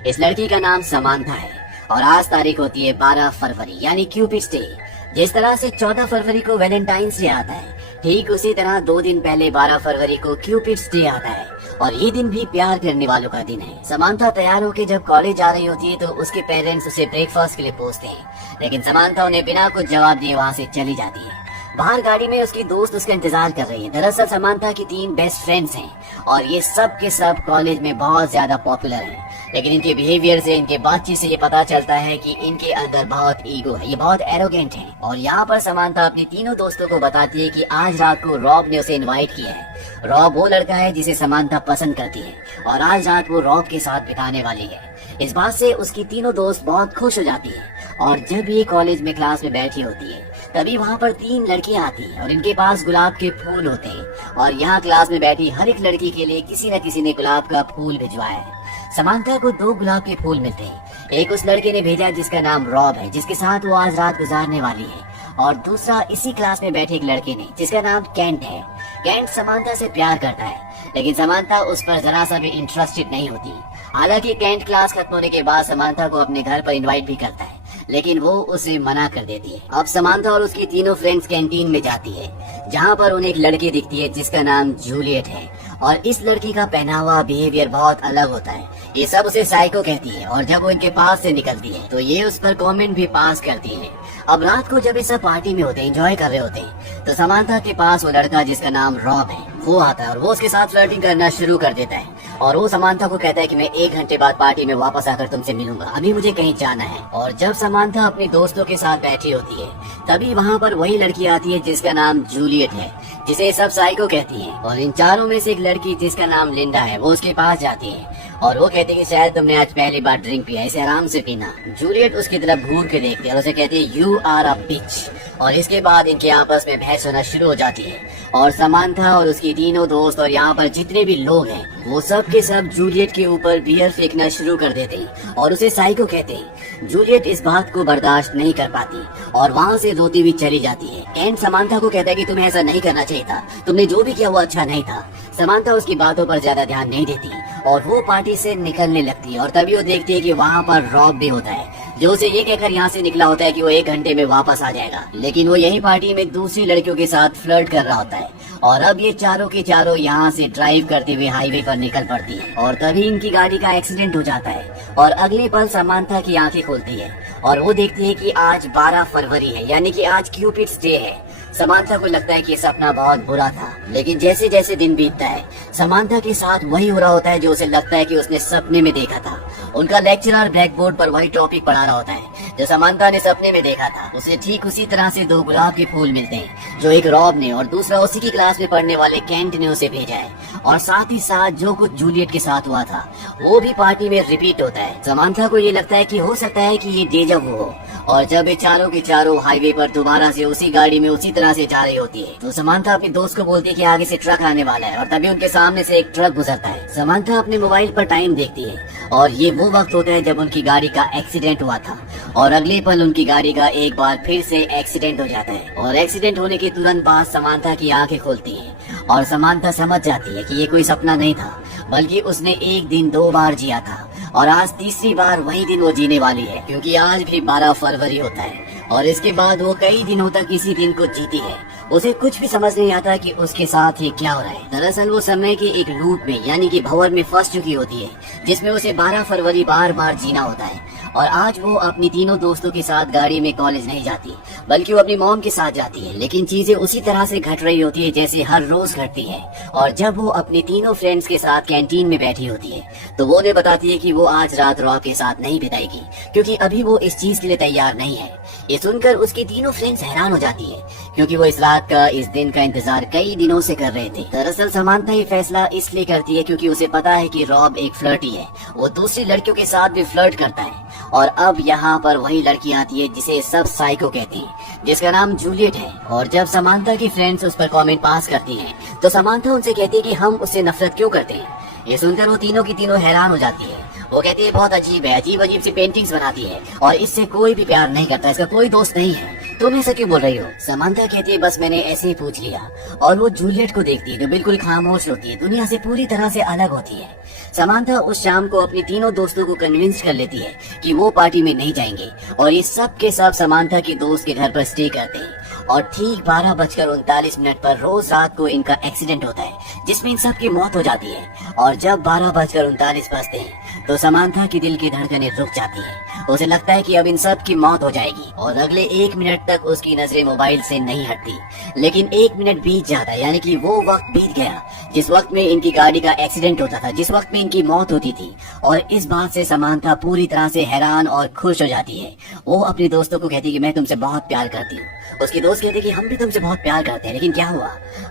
इस लड़की का नाम समांथा है और आज तारीख होती है 12 फरवरी यानी क्यूपिड्स डे। जिस तरह से 14 फरवरी को वैलेंटाइंस डे आता है, ठीक उसी तरह 2 दिन पहले 12 फरवरी को क्यूपिड्स डे आता है और ये दिन भी प्यार करने वालों का दिन है। समांथा तैयार होकर जब कॉलेज जा रही होती है तो उसके पेरेंट्स उसे ब्रेकफास्ट के लिए पूछते हैं, लेकिन समांथा उन्हें बिना कुछ जवाब दिए वहाँ से चली जाती है। बाहर गाड़ी में उसकी दोस्त उसका इंतजार कर रही है। दरअसल समांथा की 3 बेस्ट फ्रेंड्स हैं और ये सब के सब कॉलेज में बहुत ज्यादा पॉपुलर हैं, लेकिन इनके बिहेवियर से, इनके बातचीत से ये पता चलता है कि इनके अंदर बहुत ईगो है, ये बहुत एरोगेंट हैं। और यहाँ पर समांथा अपनी तीनों दोस्तों को बताती है कि आज रात को रॉब ने उसे इनवाइट किया है। रॉब वो लड़का है जिसे समांथा पसंद करती है और आज रात वो रॉब के साथ बिताने वाली है। इस बात से उसकी तीनों दोस्त बहुत खुश हो जाती है और जब ये कॉलेज में क्लास में बैठी होती है तभी वहाँ पर 3 लड़कियाँ आती हैं और इनके पास गुलाब के फूल होते हैं और यहाँ क्लास में बैठी हर एक लड़की के लिए किसी न किसी ने गुलाब का फूल भिजवाया है। समांथा को 2 गुलाब के फूल मिलते हैं। एक उस लड़के ने भेजा जिसका नाम रॉब है, जिसके साथ वो आज रात गुजारने वाली है, और दूसरा इसी क्लास में बैठे एक लड़के ने जिसका नाम कैंट है। कैंट समांथा से प्यार करता है, लेकिन समांथा उस पर जरा सा भी इंटरेस्टेड नहीं होती। हालांकि कैंट क्लास खत्म होने के बाद समांथा को अपने घर पर इनवाइट भी करता है, लेकिन वो उसे मना कर देती है। अब समांथा और उसकी तीनों फ्रेंड्स कैंटीन में जाती है, जहाँ पर उन्हें एक लड़की दिखती है जिसका नाम जूलियट है और इस लड़की का पहनावा, बिहेवियर बहुत अलग होता है। ये सब उसे साइको कहती है और जब वो इनके पास से निकलती है तो ये उस पर कमेंट भी पास करती है। अब रात को जब ये सब पार्टी में होते हैं, एंजॉय कर रहे होते हैं, तो समांथा के पास वो लड़का जिसका नाम रॉब है वो आता है और वो उसके साथ फ्लर्टिंग करना शुरू कर देता है और वो समांथा को कहता है कि मैं 1 घंटे बाद पार्टी में वापस आकर तुमसे मिलूंगा, अभी मुझे कहीं जाना है। और जब समांथा अपने दोस्तों के साथ बैठी होती है तभी वहाँ पर वही लड़की आती है जिसका नाम जूलियट है, जिसे सब साइको कहती है। और इन चारों में से एक लड़की जिसका नाम लिंडा है वो उसके पास जाती है और वो कहती है कि शायद तुमने आज पहली बार ड्रिंक पिया, इसे आराम से पीना। जूलियट उसकी तरफ घूर के देखती है और उसे कहती है यू आर अ बिच। और इसके बाद इनके आपस में बहस होना शुरू हो जाती है और समांथा और उसकी तीनों दोस्त और यहाँ पर जितने भी लोग हैं वो सब के सब जूलियट के ऊपर बियर फेंकना शुरू कर देते हैं और उसे साइको कहते हैं। जूलियट इस बात को बर्दाश्त नहीं कर पाती और वहाँ से रोती हुई चली जाती है। कैंट समांथा को कहता है कि तुम्हें ऐसा नहीं करना चाहिए था, तुमने जो भी किया वो अच्छा नहीं था। समांथा उसकी बातों पर ज्यादा ध्यान नहीं देती और वो पार्टी से निकलने लगती है और तभी वो देखती है कि वहाँ पर रॉब भी होता है, जो उसे ये कहकर यहाँ से निकला होता है कि वो 1 घंटे में वापस आ जाएगा, लेकिन वो यही पार्टी में दूसरी लड़कियों के साथ फ्लर्ट कर रहा होता है। और अब ये चारों के चारों यहाँ से ड्राइव करते हुए हाईवे पर निकल पड़ती है और तभी इनकी गाड़ी का एक्सीडेंट हो जाता है और अगले पल समांथा की आंखें खुलती है और वो देखती है कि आज 12 फरवरी है, यानी कि आज क्यूपिड्स डे है। समांथा को लगता है कि सपना बहुत बुरा था, लेकिन जैसे जैसे दिन बीतता है समांथा के साथ वही हो रहा होता है जो उसे लगता है कि उसने सपने में देखा था। उनका लेक्चरर ब्लैक बोर्ड पर वही टॉपिक पढ़ा रहा होता है जो समांथा ने सपने में देखा था। उसे ठीक उसी तरह से 2 गुलाब के फूल मिलते हैं जो एक रॉब ने और दूसरा उसी की क्लास में पढ़ने वाले कैंट ने उसे भेजा है और साथ ही साथ जो कुछ जूलियट के साथ हुआ था वो भी पार्टी में रिपीट होता है। समांथा को ये लगता है कि हो सकता है कि ये डेजा वू हो और जब ये चारों के चारों हाईवे पर दोबारा से उसी गाड़ी में उसी तरह से जा रही होती है तो समांथा अपने दोस्त को बोलती है कि आगे से ट्रक आने वाला है और तभी उनके सामने से एक ट्रक गुजरता है। समांथा अपने मोबाइल पर टाइम देखती है और ये वो वक्त होता है जब उनकी गाड़ी का एक्सीडेंट हुआ था और अगले पल उनकी गाड़ी का एक बार फिर से एक्सीडेंट हो जाता है और एक्सीडेंट होने के तुरंत बाद समांथा की आंखें खुलती हैं और समांथा समझ जाती है कि ये कोई सपना नहीं था, बल्कि उसने एक दिन 2 बार जिया था और आज तीसरी बार वही दिन वो जीने वाली है, क्योंकि आज भी 12 फरवरी होता है और इसके बाद वो कई दिनों तक इसी दिन को जीती है। उसे कुछ भी समझ नहीं आता कि उसके साथ ये क्या हो रहा है। दरअसल वो समय के एक लूप में यानी कि भंवर में फंस चुकी होती है जिसमें उसे 12 फरवरी बार बार जीना होता है। और आज वो अपनी तीनों दोस्तों के साथ गाड़ी में कॉलेज नहीं जाती, बल्कि वो अपनी मॉम के साथ जाती है, लेकिन चीजें उसी तरह से घट रही होती है जैसे हर रोज घटती है। और जब वो अपनी तीनों फ्रेंड्स के साथ कैंटीन में बैठी होती है तो वो उन्हें बताती है कि वो आज रात रॉब के साथ नहीं बिताएगी, क्योंकि अभी वो इस चीज के लिए तैयार नहीं है। ये सुनकर उसकी तीनों फ्रेंड्स हैरान हो जाती है, क्योंकि वो इस रात का, इस दिन का इंतजार कई दिनों से कर रहे थे। दरअसल समांथा ये फैसला इसलिए करती है क्योंकि उसे पता है कि रॉब एक फ्लर्टी है, वो दूसरी लड़कियों के साथ भी फ्लर्ट करता है। और अब यहाँ पर वही लड़की आती है जिसे सब साइको कहते हैं, जिसका नाम जूलियट है। और जब समांथा की फ्रेंड्स उस पर कमेंट पास करती हैं, तो समांथा उनसे कहती है कि हम उससे नफरत क्यों करते हैं। ये सुनकर वो तीनों की तीनों हैरान हो जाती है। वो कहती है बहुत अजीब है, अजीब अजीब सी पेंटिंग्स बनाती है और इससे कोई भी प्यार नहीं करता, इसका कोई दोस्त नहीं है। तुम ऐसा क्यों बोल रही हो? समांथा कहती है बस मैंने ऐसे ही पूछ लिया। और वो जूलियट को देखती है जो बिल्कुल खामोश होती है, दुनिया से पूरी तरह से अलग होती है। समांथा उस शाम को अपनी तीनों दोस्तों को कन्विंस कर लेती है कि वो पार्टी में नहीं जाएंगे और ये सब के सब समांथा के दोस्त के घर पर स्टे करते हैं। और ठीक 12:39 पर रोज रात को इनका एक्सीडेंट होता है जिसमें इन सब की मौत हो जाती है। और जब 12:39 बजते हैं तो समांथा की दिल की धड़कनें रुक जाती है। उसे लगता है कि अब इन सब की मौत हो जाएगी और अगले 1 मिनट तक उसकी नजरें मोबाइल से नहीं हटती। लेकिन 1 मिनट बीत जाता है, यानी कि वो वक्त बीत गया जिस वक्त में इनकी गाड़ी का एक्सीडेंट होता था, जिस वक्त में इनकी मौत होती थी। और इस बात से समांथा पूरी तरह से हैरान और खुश हो जाती है। वो अपने दोस्तों को कहती है कि मैं तुमसे बहुत प्यार करती हूँ। उसके दोस्त कहते हैं कि हम भी तुमसे बहुत प्यार करते हैं, लेकिन क्या हुआ?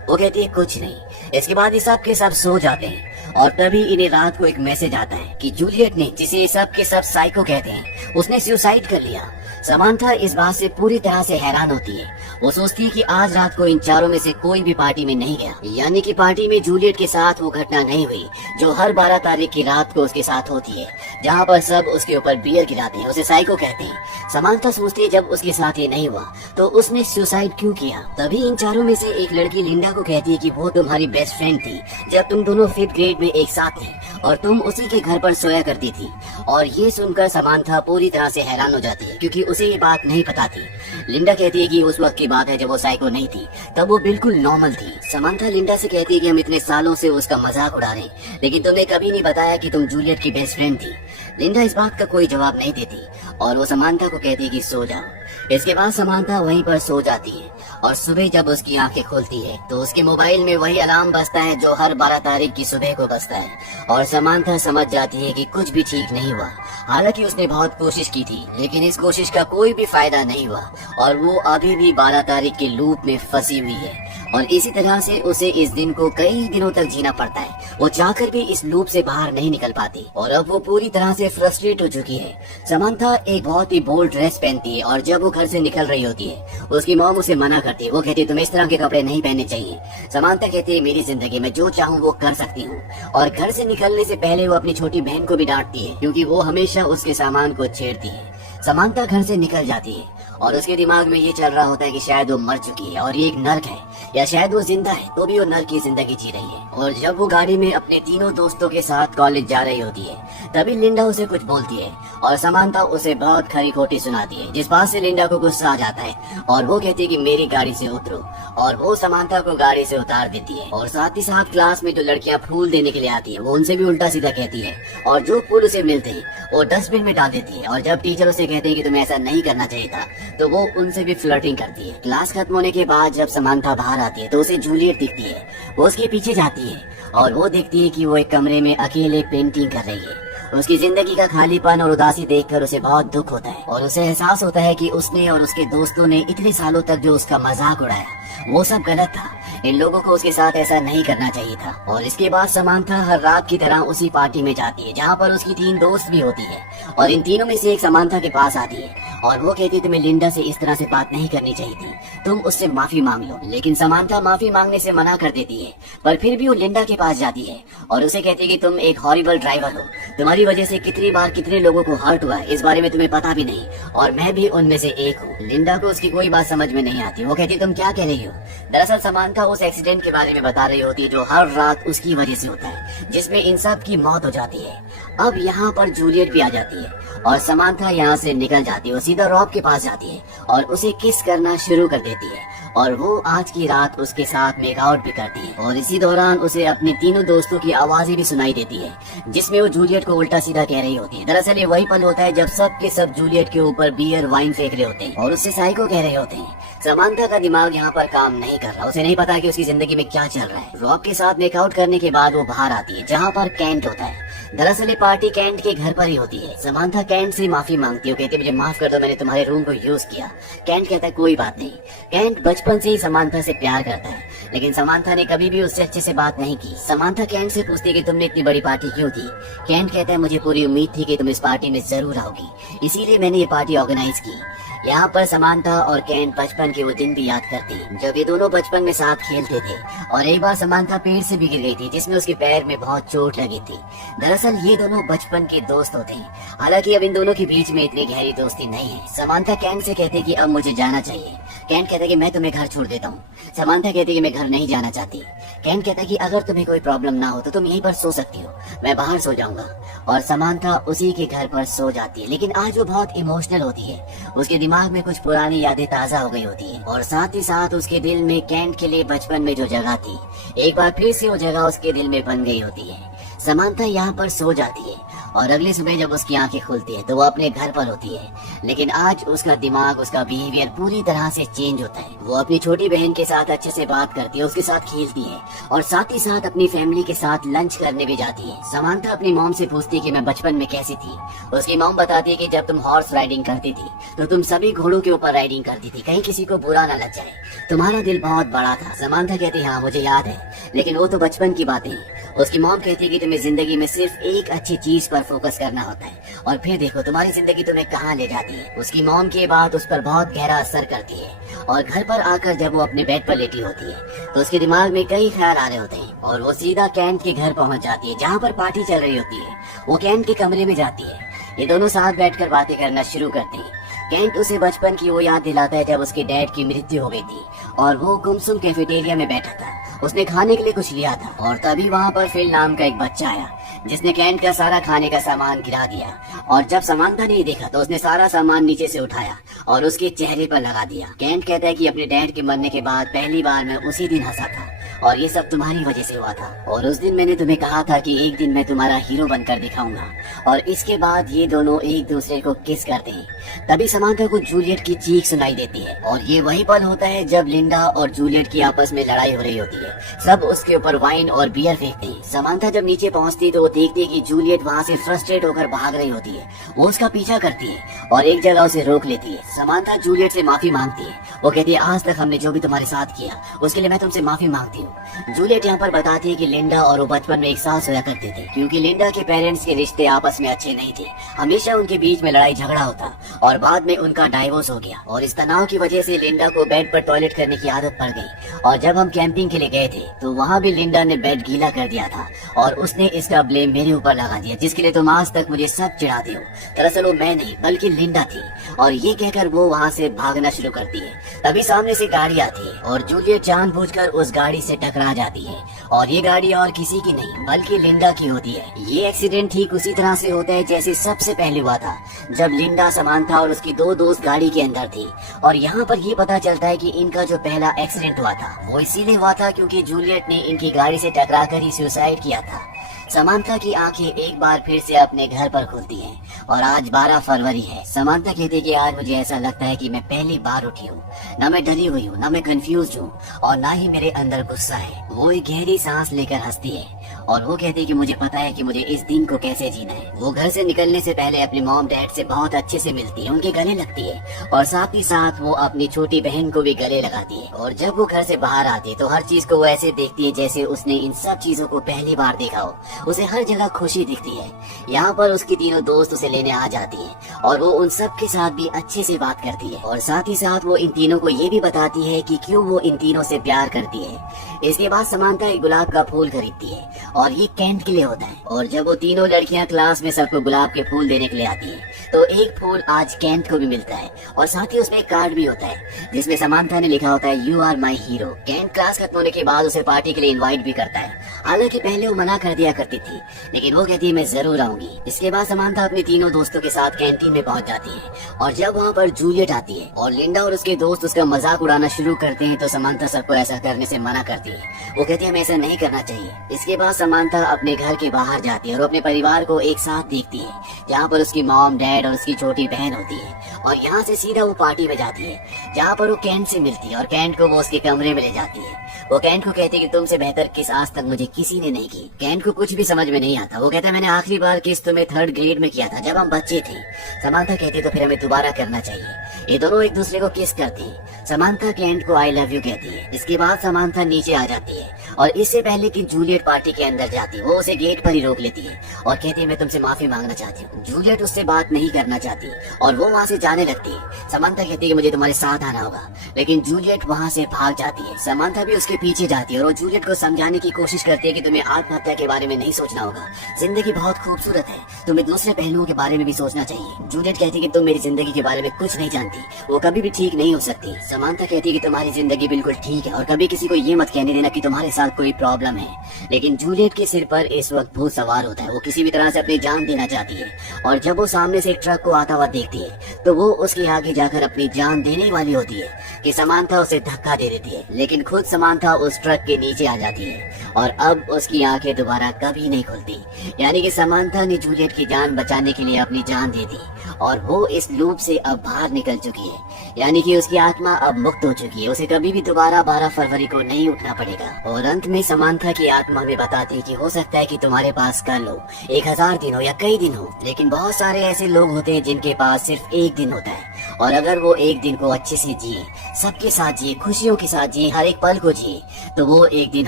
वो कहती है कुछ नहीं। इसके बाद ये सब के सब सो जाते हैं और तभी इन्हें रात को एक मैसेज आता है कि जूलियट ने, जिसे सब के सब साइको कहते हैं, उसने सुसाइड कर लिया। समांथा इस बात से पूरी तरह से हैरान होती है। वो सोचती है कि आज रात को इन चारों में से कोई भी पार्टी में नहीं गया, यानी कि पार्टी में जूलियट के साथ वो घटना नहीं हुई जो हर 12 तारीख की रात को उसके साथ होती है, जहाँ पर सब उसके ऊपर बियर गिराते हैं, उसे साइको कहते हैं। समांथा सोचती है जब उसके साथ ये नहीं हुआ तो उसने सुसाइड क्यों किया। तभी इन चारों में से एक लड़की लिंडा को कहती है कि वो तुम्हारी बेस्ट फ्रेंड थी जब तुम दोनों 5th ग्रेड में एक साथ थे और तुम उसी के घर पर सोया करती थी। और ये सुनकर समांथा पूरी तरह से हैरान हो जाती है क्योंकि उसे ये बात नहीं पता थी। लिंडा कहती है कि उस वक्त की बात है जब वो साइको नहीं थी, तब वो बिल्कुल नॉर्मल थी। समांथा लिंडा से कहती है कि हम इतने सालों से उसका मजाक उड़ा रहे हैं, लेकिन तुमने कभी नहीं बताया कि तुम जूलियट की बेस्ट फ्रेंड थी। लिंडा इस बात का कोई जवाब नहीं देती और वो समांथा को कहती है कि सो जाओ। इसके बाद समांथा वहीं पर सो जाती है और सुबह जब उसकी आंखें खुलती है तो उसके मोबाइल में वही अलार्म बजता है जो हर 12 तारीख की सुबह को बजता है। और समांथा समझ जाती है कि कुछ भी ठीक नहीं हुआ। हालांकि उसने बहुत कोशिश की थी, लेकिन इस कोशिश का कोई भी फायदा नहीं हुआ और वो अभी भी 12 तारीख के लूप में फंसी हुई है। और इसी तरह से उसे इस दिन को कई दिनों तक जीना पड़ता है। वो चाहकर भी इस लूप से बाहर नहीं निकल पाती और अब वो पूरी तरह से फ्रस्ट्रेट हो चुकी है। समांथा एक बहुत ही बोल्ड ड्रेस पहनती है और जब वो घर से निकल रही होती है उसकी मॉम उसे मना करती है। वो कहती है तुम्हें इस तरह के कपड़े नहीं पहनने चाहिए। समांथा कहती है मेरी जिंदगी में जो चाहूँ वो कर सकती हूँ। और घर से निकलने से पहले वो अपनी छोटी बहन को भी डांटती है क्योंकि वो हमेशा उसके सामान को छेड़ती है। समांथा घर से निकल जाती है और उसके दिमाग में ये चल रहा होता है कि शायद वो मर चुकी है और ये एक नर्क है, या शायद वो जिंदा है तो भी वो नर्क की जिंदगी जी रही है। और जब वो गाड़ी में अपने तीनों दोस्तों के साथ कॉलेज जा रही होती है तभी लिंडा उसे कुछ बोलती है और समांथा उसे बहुत खरी खोटी सुनाती है, जिस बात से लिंडा को गुस्सा आ जाता है और वो कहती है कि मेरी गाड़ी से उतरो। और वो समांथा को गाड़ी से उतार देती है और साथ ही साथ क्लास में जो लड़कियां फूल देने के लिए आती है वो उनसे भी उल्टा सीधा कहती है और जो फूल उसे मिलते हैं वो डस्टबिन में डाल देती है। और जब टीचर उसे कहते हैं कि तुम्हें ऐसा नहीं करना चाहिए था तो वो उनसे भी फ्लर्टिंग करती है। क्लास खत्म होने के बाद जब समांथा बाहर आती है तो उसे जूलियट दिखती है। वो उसके पीछे जाती है और वो देखती है कि वो एक कमरे में अकेले पेंटिंग कर रही है। उसकी जिंदगी का खालीपन और उदासी देखकर उसे बहुत दुख होता है और उसे एहसास होता है कि उसने और उसके दोस्तों ने इतने सालों तक जो उसका मजाक उड़ाया वो सब गलत था। इन लोगों को उसके साथ ऐसा नहीं करना चाहिए था। और इसके बाद समांथा हर रात की तरह उसी पार्टी में जाती है जहाँ पर उसकी 3 दोस्त भी होती है और इन तीनों में से एक समांथा के पास आती है और वो कहती है तुम्हें लिंडा से इस तरह से बात नहीं करनी चाहिए थी, तुम उससे माफी मांग लो। लेकिन समांथा माफी मांगने से मना कर देती है, पर फिर भी वो लिंडा के पास जाती है और उसे कहती है कि तुम एक हॉरिबल ड्राइवर हो, तुम्हारी वजह से कितनी बार कितने लोगों को हर्ट हुआ है इस बारे में तुम्हें पता भी नहीं और मैं भी उनमें से एक हूँ। लिंडा को उसकी कोई बात समझ में नहीं आती। वो कहती तुम क्या कह रही हो। दरअसल समांथा उस एक्सीडेंट के बारे में बता रही होती है जो हर रात उसकी वजह से होता है, जिसमें इन सब की मौत हो जाती है। अब यहाँ पर जूलियट भी आ जाती है और समांथा यहाँ से निकल जाती है। वो सीधा रॉब के पास जाती है और उसे किस करना शुरू कर देती है और वो आज की रात उसके साथ मेकआउट भी करती है। और इसी दौरान उसे अपने तीनों दोस्तों की आवाजें भी सुनाई देती है जिसमें वो जूलियट को उल्टा सीधा कह रही होती है। दरअसल ये वही पल होता है जब सब के सब जूलियट के ऊपर बियर वाइन फेंक रहे होते हैं और उससे साइको कह रहे होते हैं। समांथा का दिमाग यहाँ पर काम नहीं कर रहा, उसे नहीं पता कि उसकी जिंदगी में क्या चल रहा है। रॉब के साथ मेकआउट करने के बाद वो बाहर आती है जहाँ पर कैंट होता है। दरअसल ये पार्टी कैंट के घर पर ही होती है। समांथा कैंट से माफी मांगती है, कहती है मुझे माफ कर दो, मैंने तुम्हारे रूम को यूज किया। कैंट कहता है कोई बात नहीं। कैंट बचपन से ही समांथा से प्यार करता है लेकिन समांथा ने कभी भी उससे अच्छे से बात नहीं की। समांथा केंट से पूछती कि तुमने इतनी बड़ी पार्टी क्यों दी। केंट कहता है मुझे पूरी उम्मीद थी कि तुम इस पार्टी में जरूर आओगी, इसीलिए मैंने ये पार्टी ऑर्गेनाइज की। यहाँ पर समांथा और केंट बचपन के वो दिन भी याद करती जब ये दोनों बचपन में साथ खेलते थे। और एक बार समांथा पेड़ से भी गिर गई थी जिसमें उसके पैर में बहुत चोट लगी थी। दरअसल ये दोनों बचपन के दोस्त होते हैं, हालांकि अब इन दोनों के बीच में इतनी गहरी दोस्ती नहीं है। समांथा केंट से कहती कि अब मुझे जाना चाहिए। केंट कहता कि मैं तुम्हें घर छोड़ देता हूँ। समांथा कहती कि मैं घर नहीं जाना चाहती। केंट कहता कि अगर तुम्हें कोई प्रॉब्लम ना हो तो तुम यहीं पर सो सकती हो, मैं बाहर सो जाऊंगा। और समांथा उसी के घर पर सो जाती है। लेकिन आज वो बहुत इमोशनल होती है, उसके दिमाग में कुछ पुरानी यादें ताजा हो गई होती है और साथ ही साथ उसके दिल में केंट के लिए बचपन में जो जगह थी एक बार फिर से वो जगह उसके दिल में बन गई होती है। समांथा यहाँ पर सो जाती है और अगली सुबह जब उसकी आंखें खुलती है तो वो अपने घर पर होती है। लेकिन आज उसका दिमाग, उसका बिहेवियर पूरी तरह से चेंज होता है। वो अपनी छोटी बहन के साथ अच्छे से बात करती है, उसके साथ खेलती है और साथ ही साथ अपनी फैमिली के साथ लंच करने भी जाती है। समांथा अपनी मॉम से पूछती है कि मैं बचपन में कैसी थी। उसकी मॉम बताती है कि जब तुम हॉर्स राइडिंग करती थी तो तुम सभी घोड़ों के ऊपर राइडिंग करती थी, कहीं किसी को बुरा न लग जाए, तुम्हारा दिल बहुत बड़ा था। समांथा कहती हाँ मुझे याद है, लेकिन वो तो बचपन की बातें हैं। उसकी मॉम कहती है कि तुम्हें जिंदगी में सिर्फ एक अच्छी चीज पर फोकस करना होता है और फिर देखो तुम्हारी जिंदगी तुम्हें कहाँ ले जाती है। उसकी मॉम की बात उस पर बहुत गहरा असर करती है और घर पर आकर जब वो अपने बेड पर लेटी होती है तो उसके दिमाग में कई ख्याल आ रहे होते हैं और वो सीधा केंट के घर पहुंच जाती है जहाँ पर पार्टी चल रही होती है। वो केंट के कमरे में जाती है, ये दोनों साथ बैठकर बातें करना शुरू करते हैं। केंट उसे बचपन की वो याद दिलाता है जब उसके डैड की मृत्यु हो गई थी और वो गुमसुम कैफेटेरिया में बैठा था, उसने खाने के लिए कुछ लिया था और तभी वहाँ पर फिल नाम का एक बच्चा आया जिसने केंट का सारा खाने का सामान गिरा दिया। और जब समांथा ने देखा तो उसने सारा सामान नीचे से उठाया और उसके चेहरे पर लगा दिया। केंट कहता है कि अपने डैड के मरने के बाद पहली बार मैं उसी दिन हंसा था और ये सब तुम्हारी वजह से हुआ था और उस दिन मैंने तुम्हें कहा था कि एक दिन मैं तुम्हारा हीरो बनकर दिखाऊंगा। और इसके बाद ये दोनों एक दूसरे को किस करते हैं। तभी समांथा को जूलियट की चीख सुनाई देती है और ये वही पल होता है जब लिंडा और जूलियट की आपस में लड़ाई हो रही होती है। सब उसके ऊपर वाइन और बियर फेंकते हैं। समांथा जब नीचे पहुंचती तो वो देखती है कि जूलियट वहाँ से फ्रस्ट्रेट होकर भाग रही होती है। वो उसका पीछा करती है और एक जगह उसे रोक लेती है। समांथा जूलियट से माफी मांगती है, वो कहती है आज तक हमने जो भी तुम्हारे साथ किया उसके लिए मैं तुमसे माफी मांगती हूँ। जूलियट यहाँ पर बताती है कि लिंडा और वो बचपन में एक साथ सोया करते थे क्योंकि लिंडा के पेरेंट्स के रिश्ते आपस में अच्छे नहीं थे, हमेशा उनके बीच में लड़ाई झगड़ा होता और बाद में उनका डाइवोर्स हो गया और इस तनाव की वजह से लिंडा को बेड पर टॉयलेट करने की आदत पड़ गई। और जब हम कैंपिंग के लिए गए थे तो वहाँ भी लिंडा ने बेड गीला कर दिया था और उसने इसका ब्लेम मेरे ऊपर लगा दिया जिसके लिए तुम आज तक मुझे सब चिढ़ाते हो। दरअसल वो मैं नहीं बल्कि लिंडा थी। और ये कहकर वो वहाँ से भागना शुरू करती है। तभी सामने से गाड़ी आती है और जूलियट जानबूझकर उस गाड़ी से टकरा जाती है और ये गाड़ी और किसी की नहीं बल्कि लिंडा की होती है। ये एक्सीडेंट ठीक उसी तरह से होता है जैसे सबसे पहले हुआ था जब लिंडा, समांथा और उसकी दो दोस्त गाड़ी के अंदर थी। और यहाँ पर ये पता चलता है कि इनका जो पहला एक्सीडेंट हुआ था वो इसीलिए हुआ था क्योंकि जूलियट ने इनकी गाड़ी से टकराकर ही सुसाइड किया था। समांथा की आंखें एक बार फिर से अपने घर पर खुलती हैं और आज 12 फरवरी है। समांथा कहती है कि आज मुझे ऐसा लगता है कि मैं पहली बार उठी हूँ, ना मैं डरी हुई हूँ, ना मैं कंफ्यूज हूँ और ना ही मेरे अंदर गुस्सा है। वो एक गहरी सांस लेकर हंसती है और वो कहती है कि मुझे पता है कि मुझे इस दिन को कैसे जीना है। वो घर से निकलने से पहले अपनी मॉम डैड से बहुत अच्छे से मिलती है, उनके गले लगती है और साथ ही साथ वो अपनी छोटी बहन को भी गले लगाती है। और जब वो घर से बाहर आती है तो हर चीज को वो ऐसे देखती है जैसे उसने इन सब चीजों को पहली बार देखा हो। उसे हर जगह खुशी दिखती है। यहाँ पर उसकी तीनों दोस्त उसे लेने आ जाती है और वो उन सब के साथ भी अच्छे से बात करती है और साथ ही साथ वो इन तीनों को ये भी बताती है कि क्यों वो इन तीनों से प्यार करती है। इसके बाद समांथा एक गुलाब का फूल खरीदती है और ये केंट के लिए होता है। और जब वो तीनों लड़कियां क्लास में सबको गुलाब के फूल देने के लिए आती है तो एक फूल आज केंट को भी मिलता है और साथ ही उसमें एक कार्ड भी होता है जिसमें समांथा ने लिखा होता है यू आर माई हीरो। केंट क्लास खत्म होने के बाद उसे पार्टी के लिए इन्वाइट भी करता है। हालांकि पहले वो मना कर दिया करती थी लेकिन वो कहती है मैं जरूर आऊंगी। इसके बाद समांथा अपने तीनों दोस्तों के साथ कैंटीन में पहुंच जाती है और जब वहाँ पर जूलियट आती है और लिंडा और उसके दोस्त उसका मजाक उड़ाना शुरू करते हैं तो समांथा सबको ऐसा करने से मना करती है। वो कहती है हमें ऐसा नहीं करना चाहिए। इसके बाद समांथा अपने घर के बाहर जाती है और अपने परिवार को एक साथ देखती है जहाँ पर उसकी मॉम डैड और उसकी छोटी बहन होती है और यहाँ से सीधा वो पार्टी में जाती है जहाँ पर वो कैंट से मिलती है और कैंट को वो उसके कमरे में ले जाती है। वो कैंट को कहती है कि तुमसे बेहतर किस आज तक मुझे किसी ने नहीं की। कैंट को कुछ भी समझ में नहीं आता। वो कहता है मैंने आखिरी बार किस तुम्हें 3rd ग्रेड में किया था जब हम बच्चे थे। समांथा कहती तो फिर हमें दोबारा करना चाहिए। ये दोनों एक दूसरे को किस करती है। समांथा क्लाइंट को आई लव यू कहती है। इसके बाद समांथा नीचे आ जाती है और इससे पहले कि जूलियट पार्टी के अंदर जाती है वो उसे गेट पर ही रोक लेती है और कहती है मैं तुमसे माफी मांगना चाहती हूँ। जूलियट उससे बात नहीं करना चाहती और वो वहाँ से जाने लगती है। समांथा कहती है कि मुझे तुम्हारे साथ आना होगा, लेकिन जूलियट वहाँ से भाग जाती है। समांथा भी उसके पीछे जाती है और वो जूलियट को समझाने की कोशिश करती है कि तुम्हें आत्महत्या के बारे में नहीं सोचना होगा, जिंदगी बहुत खूबसूरत है, तुम्हें दूसरे पहलुओं के बारे में भी सोचना चाहिए। जूलियट कहती है कि तुम मेरी जिंदगी के बारे में कुछ नहीं जानती, वो कभी भी ठीक नहीं हो सकती। समांथा कहती है कि तुम्हारी जिंदगी बिल्कुल ठीक है और कभी किसी को ये मत कहने देना कि तुम्हारे साथ कोई प्रॉब्लम है। लेकिन जूलियट के सिर पर इस वक्त भूत सवार होता है। वो किसी भी तरह से अपनी जान देना चाहती है और जब वो सामने से एक ट्रक को आता हुआ देखती है तो वो उसके आगे जाकर अपनी जान देने वाली होती है कि समांथा उसे धक्का दे देती है, लेकिन खुद समांथा उस ट्रक के नीचे आ जाती है और अब उसकी आंखें दोबारा कभी नहीं खुलती। यानी कि समांथा ने जूलियट की जान बचाने के लिए अपनी जान दे दी और वो इस लूप से अब बाहर निकल चुकी है। यानी कि उसकी आत्मा अब मुक्त हो चुकी है, उसे कभी भी दोबारा 12 फरवरी को नहीं उठना पड़ेगा। और अंत में समांथा की आत्मा में बताती है कि हो सकता है कि तुम्हारे पास कल हो, 1000 दिन हो या कई दिन हो, लेकिन बहुत सारे ऐसे लोग होते हैं जिनके पास सिर्फ एक दिन होता है और अगर वो एक दिन को अच्छे से जिए, सबके साथ जिए, खुशियों के साथ जिए, हर एक पल को जिए, तो वो एक दिन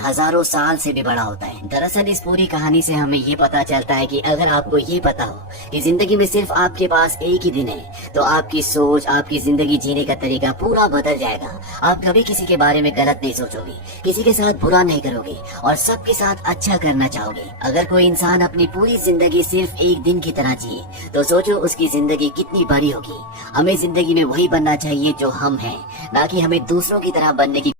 हजारों साल से भी बड़ा होता है। दरअसल इस पूरी कहानी से हमें ये पता चलता है कि अगर आपको ये पता हो कि जिंदगी में सिर्फ आपके पास एक ही दिन है तो आपकी सोच, आपकी जिंदगी जीने का तरीका पूरा बदल जाएगा। आप कभी किसी के बारे में गलत नहीं सोचोगे, किसी के साथ बुरा नहीं करोगे और सबके साथ अच्छा करना चाहोगे। अगर कोई इंसान अपनी पूरी जिंदगी सिर्फ एक दिन की तरह जिए तो सोचो उसकी जिंदगी कितनी बड़ी होगी। हमें जिंदगी में वही बनना चाहिए जो हम हैं, ना कि हमें दूसरों की तरह बनने की